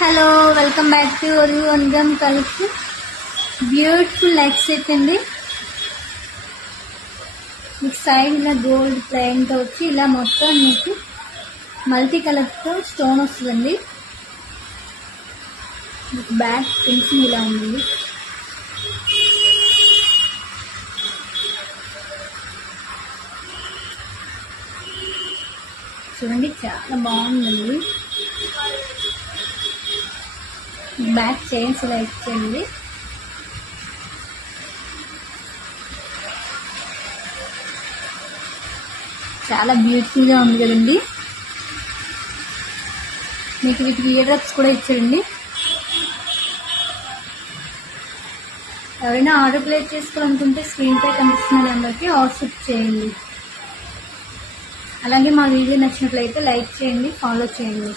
Hello, welcome back to వన్గమ్ collection. Beautiful neck set అండి. మీకు సైడ్ ఇలా గోల్డ్ ప్లెయిన్తో వచ్చి ఇలా మొత్తం మీకు మల్టీ కలర్తో స్టోన్ వస్తుందండి. మీకు బ్యాక్ ఫినిషింగ్ ఇలా ఉంది. చూడండి, చాలా బాగుందండి. బ్యాక్ చైన్స్ ఇలా ఇచ్చేయండి. చాలా బ్యూటిఫుల్గా ఉంది కదండి. మీకు వీటికి ఇయర్ డ్రాప్స్ కూడా ఇచ్చారండి. ఎవరైనా ఆర్డర్ ప్లేస్ చేసుకోవాలనుకుంటే స్క్రీన్ పై కనిపిస్తున్న నెంబర్కి వాట్సాప్ చేయండి. అలాగే మా వీడియో నచ్చినట్లయితే లైక్ చేయండి, ఫాలో చేయండి.